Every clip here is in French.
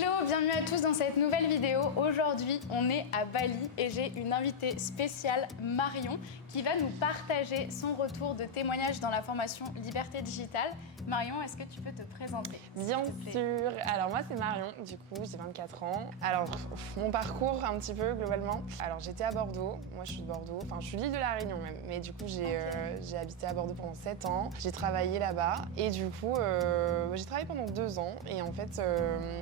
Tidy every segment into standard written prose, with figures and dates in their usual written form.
Hello, bienvenue à tous dans cette nouvelle vidéo. Aujourd'hui, on est à Bali et j'ai une invitée spéciale, Marion, qui va nous partager son retour de témoignage dans la formation Liberté Digitale. Marion, est-ce que tu peux te présenter? Bien sûr. Alors moi c'est Marion, du coup j'ai 24 ans. Alors mon parcours un petit peu globalement. Alors j'étais à Bordeaux, moi je suis de Bordeaux, enfin je suis de l'île de la Réunion même, mais du coup j'ai habité à Bordeaux pendant 7 ans. J'ai travaillé là-bas et du coup j'ai travaillé pendant 2 ans et en fait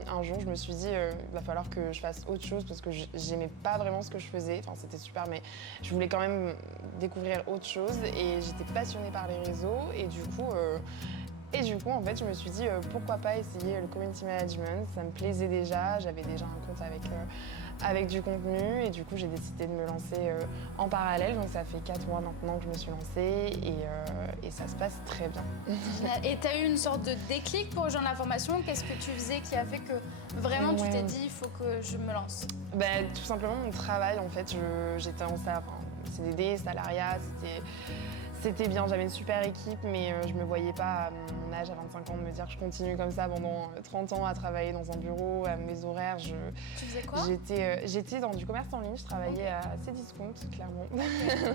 un jour je me suis dit il va falloir que je fasse autre chose parce que j'aimais pas vraiment ce que je faisais. Enfin c'était super mais je voulais quand même découvrir autre chose et j'étais passionnée par les réseaux et du coup en fait, je me suis dit pourquoi pas essayer le community management. Ça me plaisait déjà, j'avais déjà un compte avec du contenu et du coup, j'ai décidé de me lancer en parallèle. Donc, ça fait 4 mois maintenant que je me suis lancée et ça se passe très bien. Et tu as eu une sorte de déclic pour rejoindre la formation? Qu'est-ce que tu faisais qui a fait que vraiment tu t'es dit il faut que je me lance? Tout simplement mon travail, en fait, j'étais en CDD, salariat, c'était bien, j'avais une super équipe, mais je me voyais pas à mon âge, à 25 ans, de me dire que je continue comme ça pendant 30 ans à travailler dans un bureau, à mes horaires. Tu faisais quoi? J'étais dans du commerce en ligne, je travaillais à Cdiscount, clairement.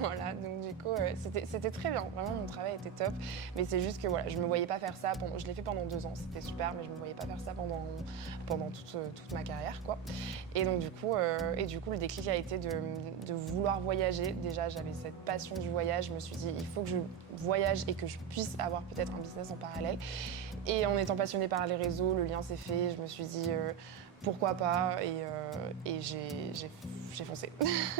Voilà, donc du coup, c'était très bien, vraiment mon travail était top. Mais c'est juste que voilà, je me voyais pas faire ça, je l'ai fait pendant 2 ans, c'était super, mais je me voyais pas faire ça pendant toute ma carrière, quoi. Et donc du coup, le déclic a été de vouloir voyager. Déjà, j'avais cette passion du voyage, je me suis dit, il faut que je voyage et que je puisse avoir peut-être un business en parallèle. Et en étant passionnée par les réseaux, le lien s'est fait. Je me suis dit pourquoi pas et j'ai foncé.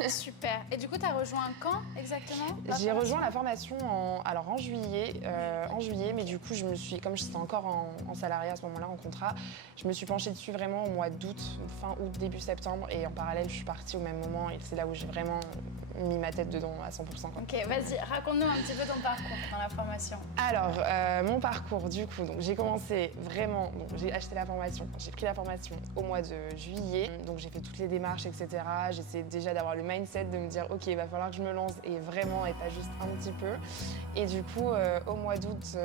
Super. Et du coup, tu as rejoint quand exactement? J'ai rejoint la formation en juillet, mais du coup, comme j'étais encore en salariat à ce moment-là, en contrat, je me suis penchée dessus vraiment au mois d'août, fin août, début septembre. Et en parallèle, je suis partie au même moment et c'est là où j'ai vraiment mis ma tête dedans à 100%. Quoi. Ok, vas-y, raconte-nous un petit peu ton parcours dans la formation. Alors, mon parcours, du coup, donc j'ai commencé vraiment, j'ai acheté la formation, j'ai pris la formation au mois de juillet, donc j'ai fait toutes les démarches, etc. J'essaie déjà d'avoir le mindset de me dire, ok, il va falloir que je me lance et vraiment, et pas juste un petit peu. Et du coup, au mois d'août,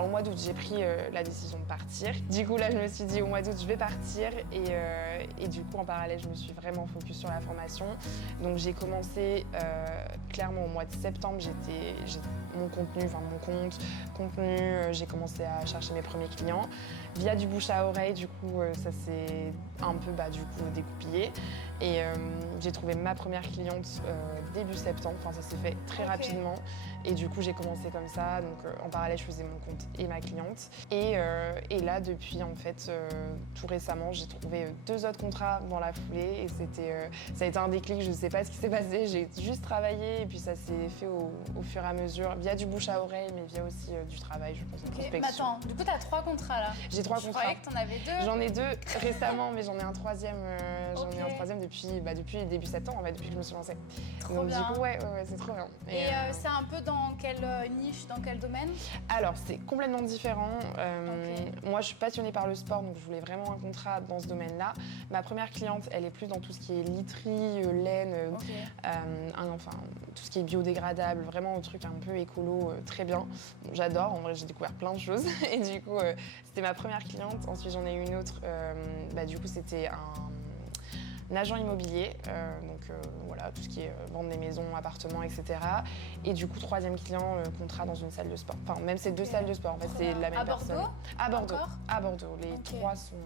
au mois d'août, j'ai pris la décision de partir. Du coup, là, je me suis dit, au mois d'août, je vais partir et du coup, en parallèle, je me suis vraiment focus sur la formation. Donc j'ai commencé clairement au mois de septembre, j'ai mon compte, j'ai commencé à chercher mes premiers clients. Via du bouche à oreille, du coup ça s'est un peu découpillé. Et j'ai trouvé ma première cliente début septembre, enfin ça s'est fait très rapidement. Et du coup j'ai commencé comme ça, donc en parallèle je faisais mon compte et ma cliente. Et là depuis en fait tout récemment j'ai trouvé 2 autres contrats dans la foulée et ça a été un déclic, je ne sais pas ce qui s'est passé, j'ai juste travaillé et puis ça s'est fait au fur et à mesure, via du bouche à oreille mais via aussi du travail je pense, de prospection. Mais attends, du coup tu as 3 contrats là? J'ai 3 contrats. Je croyais que tu en avais 2. J'en ai 2 récemment mais j'en ai un troisième, depuis début septembre en fait, depuis que je me suis lancée. Trop bien. Du coup ouais, c'est trop bien. Et c'est un peu dans quelle niche, dans quel domaine? Alors c'est complètement différent. Moi je suis passionnée par le sport donc je voulais vraiment un contrat dans ce domaine-là. Ma première cliente elle est plus dans tout ce qui est literie, laine, tout ce qui est biodégradable, vraiment un truc un peu écolo, très bien. J'adore, en vrai j'ai découvert plein de choses et du coup c'était ma première cliente. Ensuite j'en ai eu une autre, du coup c'était un agent immobilier, voilà, tout ce qui est vendre des maisons, appartements, etc. Et du coup, 3e client, contrat dans une salle de sport. Enfin, même c'est 2 salles de sport, en fait, c'est la même personne. À Bordeaux? À Bordeaux. Les 3 sont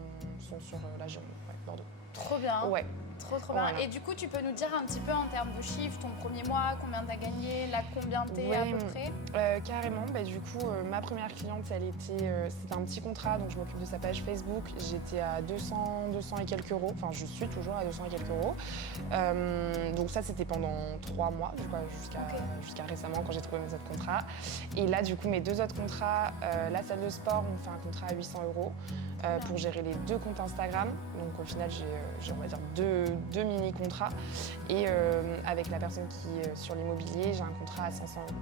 sur la Gironde, Bordeaux. Trop bien. Ouais. Trop bien. Voilà. Et du coup, tu peux nous dire un petit peu en termes de chiffres, ton premier mois, combien t'as gagné, là combien t'es à peu près? Carrément, du coup, ma première cliente, c'était un petit contrat, donc je m'occupe de sa page Facebook. J'étais à 200 et quelques euros, enfin je suis toujours à 200 et quelques euros. Donc ça, c'était pendant 3 mois, jusqu'à récemment quand j'ai trouvé mes autres contrats. Et là, du coup, mes 2 autres contrats, la salle de sport, on me fait un contrat à 800 euros pour gérer les 2 comptes Instagram. Donc au final, j'ai on va dire 2 mini-contrats. Et avec la personne qui est sur l'immobilier, j'ai un contrat à 500 euros.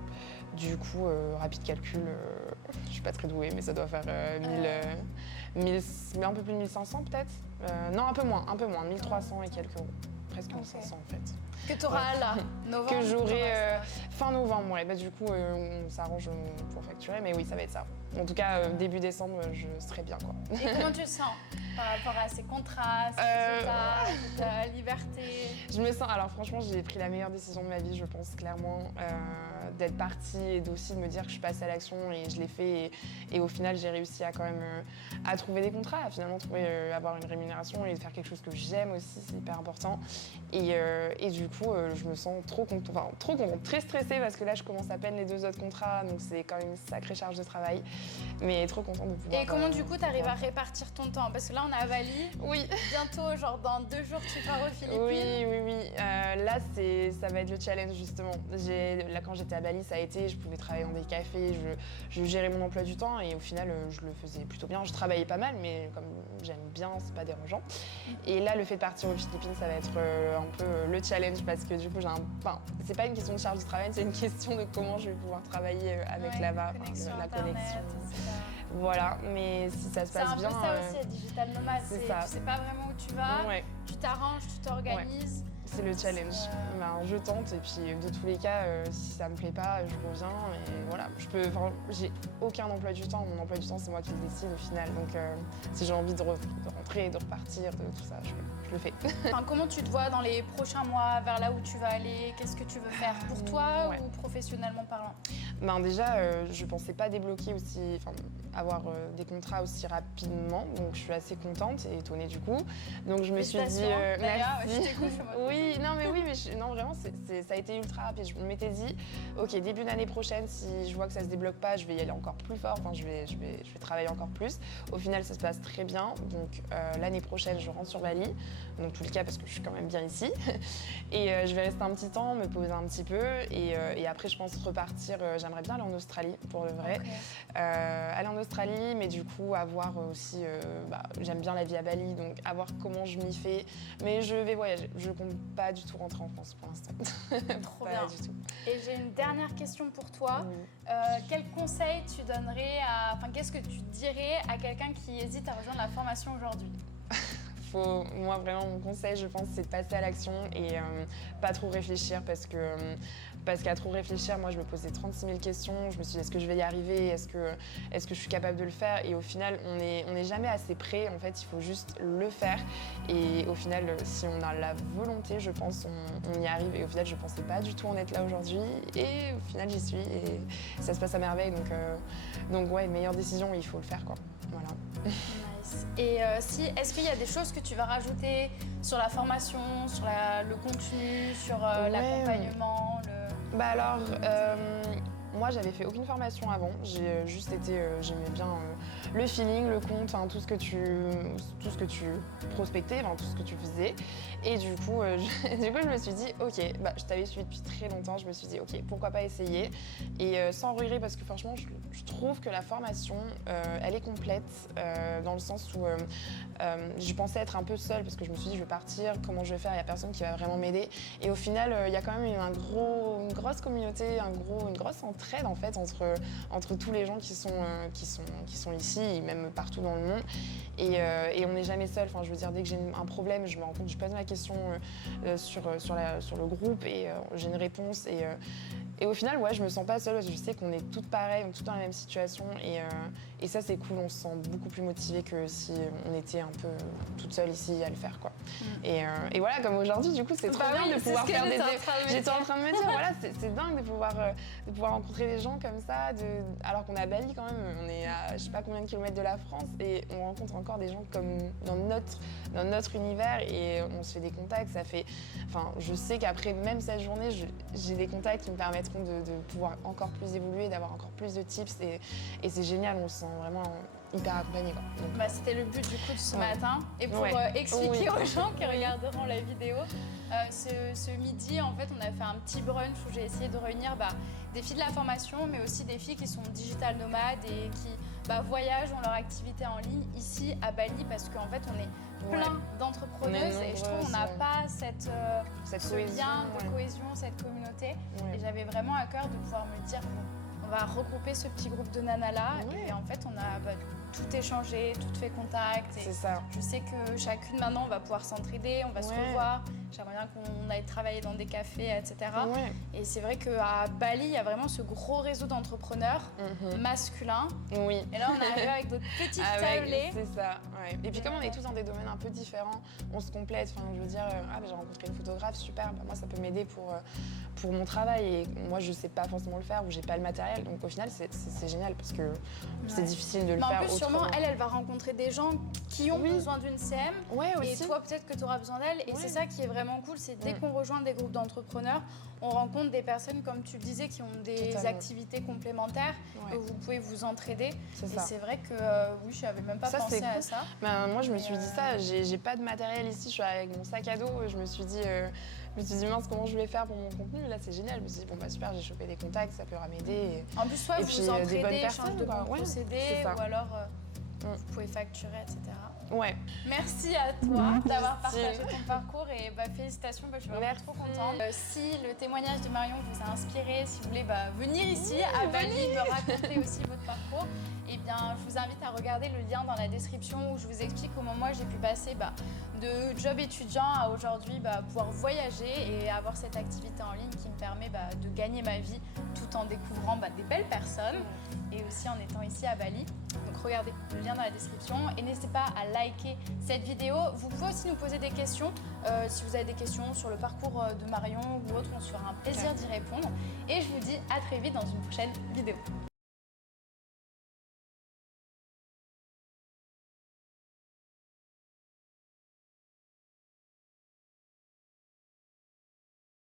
Du coup, rapide calcul, je suis pas très douée, mais ça doit faire 1000, un peu plus de 1500 peut-être. Non, un peu moins, 1300 et quelques euros. Presque 1500 en fait. Que tu auras là, novembre? Que j'aurai fin novembre, ouais. Du coup, on s'arrange pour facturer, mais oui, ça va être ça. En tout cas, début décembre, je serai bien, quoi. Et comment tu te sens? par rapport à ces contrats, ces résultats, ta liberté? Je me sens, alors franchement, j'ai pris la meilleure décision de ma vie, je pense clairement, d'être partie et aussi de me dire que je suis passée à l'action et je l'ai fait. Et au final, j'ai réussi à quand même à trouver des contrats, à finalement avoir une rémunération et faire quelque chose que j'aime aussi, c'est hyper important. Et du coup, je me sens trop contente, très stressée parce que là, je commence à peine les 2 autres contrats, donc c'est quand même une sacrée charge de travail, mais trop contente de pouvoir. Et comment du coup, tu arrives à répartir ton temps? Parce que là, on est à Bali. Oui. Bientôt, genre dans 2 jours, tu pars aux Philippines. Oui. Là, ça va être le challenge justement. Là, quand j'étais à Bali, ça a été, je pouvais travailler dans des cafés, je gérais mon emploi du temps et au final, je le faisais plutôt bien. Je travaillais pas mal, mais comme j'aime bien, c'est pas dérangeant. Et là, le fait de partir aux Philippines, ça va être un peu le challenge parce que du coup, c'est pas une question de charge de travail, c'est une question de comment je vais pouvoir travailler avec là-bas, la connexion. Voilà, mais si ça se passe bien. C'est un peu ça aussi, être digital nomade. C'est ça. Tu sais pas vraiment où tu vas, tu t'arranges, tu t'organises. C'est le challenge. Je tente et puis de tous les cas, si ça me plaît pas, je reviens. Et voilà, j'ai aucun emploi du temps. Mon emploi du temps, c'est moi qui le décide au final. Donc si j'ai envie de rentrer, de repartir, de tout ça, je le fais. Enfin, comment tu te vois dans les prochains mois, vers là où tu vas aller? Qu'est-ce que tu veux faire pour toi ou professionnellement parlant? Déjà, je pensais pas débloquer aussi, avoir des contrats aussi rapidement. Donc je suis assez contente et étonnée du coup. Donc je me suis dit, merci. Non, vraiment, ça a été ultra rapide. Je m'étais dit, ok, début d'année prochaine, si je vois que ça se débloque pas, je vais y aller encore plus fort. Je vais travailler encore plus. Au final, ça se passe très bien. Donc l'année prochaine, je rentre sur Bali. Donc tous les cas, parce que je suis quand même bien ici. Et je vais rester un petit temps, me poser un petit peu. Et après, je pense repartir. J'aimerais bien aller en Australie, pour le vrai. Okay. Aller en Australie, mais du coup, avoir aussi... j'aime bien la vie à Bali, donc à voir comment je m'y fais. Mais je vais voyager. Je compte pas du tout rentrer en France pour l'instant. Trop pas bien. Du tout. Et j'ai une dernière question pour toi. Quel conseil tu donnerais qu'est-ce que tu dirais à quelqu'un qui hésite à rejoindre la formation aujourd'hui? Moi, vraiment, mon conseil, je pense, c'est de passer à l'action et pas trop réfléchir parce qu'à trop réfléchir, moi, je me posais 36 000 questions. Je me suis dit, est-ce que je vais y arriver? Est-ce que je suis capable de le faire? Et au final, on n'est jamais assez prêt. En fait, il faut juste le faire. Et au final, si on a la volonté, je pense, on y arrive. Et au final, je ne pensais pas du tout en être là aujourd'hui. Et au final, j'y suis. Et ça se passe à merveille. Donc ouais, meilleure décision, il faut le faire, quoi. Voilà. Nice. Et est-ce qu'il y a des choses que tu vas rajouter sur la formation, sur le contenu, sur l'accompagnement moi, j'avais fait aucune formation avant. J'ai juste été, j'aimais bien le feeling, le compte, tout ce que tu prospectais, tout ce que tu faisais. Et du coup, je me suis dit, ok, je t'avais suivi depuis très longtemps. Je me suis dit, ok, pourquoi pas essayer? Et sans regret, parce que franchement, je trouve que la formation, elle est complète dans le sens où je pensais être un peu seule parce que je me suis dit, je vais partir, comment je vais faire? Il n'y a personne qui va vraiment m'aider. Et au final, il y a quand même une grosse communauté, une grosse entraide en fait entre tous les gens qui sont ici et même partout dans le monde. Et on n'est jamais seul. Je veux dire, dès que j'ai un problème, je me rends compte, je pose ma question sur le groupe et j'ai une réponse. Et au final, je me sens pas seule parce que je sais qu'on est toutes pareilles, on est toutes dans la même situation. Et ça, c'est cool, on se sent beaucoup plus motivé que si on était un peu toute seule ici à le faire, quoi. Et voilà, comme aujourd'hui, du coup, c'est trop bien de pouvoir faire des... J'étais en train de me dire, voilà, c'est dingue de pouvoir rencontrer des gens comme ça, alors qu'on est à Bali quand même, on est à je sais pas combien de kilomètres de la France et on rencontre encore des gens comme dans notre univers et on se fait des contacts, je sais qu'après même cette journée, j'ai des contacts qui me permettront de pouvoir encore plus évoluer, d'avoir encore plus de tips et c'est génial, on se sent vraiment hyper accompagné, quoi. C'était le but du coup de ce matin. Et pour expliquer aux gens qui regarderont la vidéo, ce midi, en fait, on a fait un petit brunch où j'ai essayé de réunir des filles de la formation, mais aussi des filles qui sont digital nomades et qui voyagent, ont leur activité en ligne ici à Bali parce qu'en fait, on est plein d'entrepreneuses et je trouve qu'on n'a pas ce lien de cohésion, cette communauté. Et j'avais vraiment à cœur de pouvoir me dire, on va regrouper ce petit groupe de nanas là et en fait, on a tout échanger, tout fait contact. C'est ça. Je sais que chacune maintenant, on va pouvoir s'entraider, on va se revoir. J'aimerais bien qu'on aille travailler dans des cafés, etc. Ouais. Et c'est vrai qu'à Bali, il y a vraiment ce gros réseau d'entrepreneurs masculins. Oui. Et là, on est arrivé avec notre petite tablée. C'est ça, ouais. Et puis comme on est tous dans des domaines un peu différents, on se complète. Enfin, je veux dire, j'ai rencontré une photographe, super, bah, moi ça peut m'aider pour mon travail. Et moi, je sais pas forcément le faire ou j'ai pas le matériel. Donc au final, c'est génial parce que c'est difficile de le faire en plus, autrement. sûrement, elle va rencontrer des gens qui ont besoin d'une CM. Ouais, aussi. Et toi, peut-être que tu auras besoin d'elle. Et c'est ça qui est vraiment cool, c'est dès qu'on rejoint des groupes d'entrepreneurs, on rencontre des personnes, comme tu le disais, qui ont des activités complémentaires. Où vous pouvez vous entraider. Et c'est vrai que oui, je n'avais même pas pensé à ça. Ben, moi, je me suis dit ça. J'ai pas de matériel ici. Je suis avec mon sac à dos. Je me suis dit mince, comment je vais faire pour mon contenu. Là, c'est génial. Je me suis dit, bon, bah super, j'ai chopé des contacts, ça pourra m'aider. En plus, soit vous vous entraidez, échange de bons procédés, ou alors vous pouvez facturer, etc. Ouais. Merci à toi d'avoir partagé ton parcours et félicitations, je suis vraiment trop contente. Si le témoignage de Marion vous a inspiré, si vous voulez venir ici à Bali me raconter aussi votre parcours, eh bien, je vous invite à regarder le lien dans la description où je vous explique comment moi j'ai pu passer de job étudiant à aujourd'hui pouvoir voyager et avoir cette activité en ligne qui me permet de gagner ma vie tout en découvrant des belles personnes et aussi en étant ici à Bali. Donc regardez le lien dans la description et n'hésitez pas à liker cette vidéo. Vous pouvez aussi nous poser des questions. Si vous avez des questions sur le parcours de Marion ou autre, on se fera un plaisir d'y répondre. Et je vous dis à très vite dans une prochaine vidéo.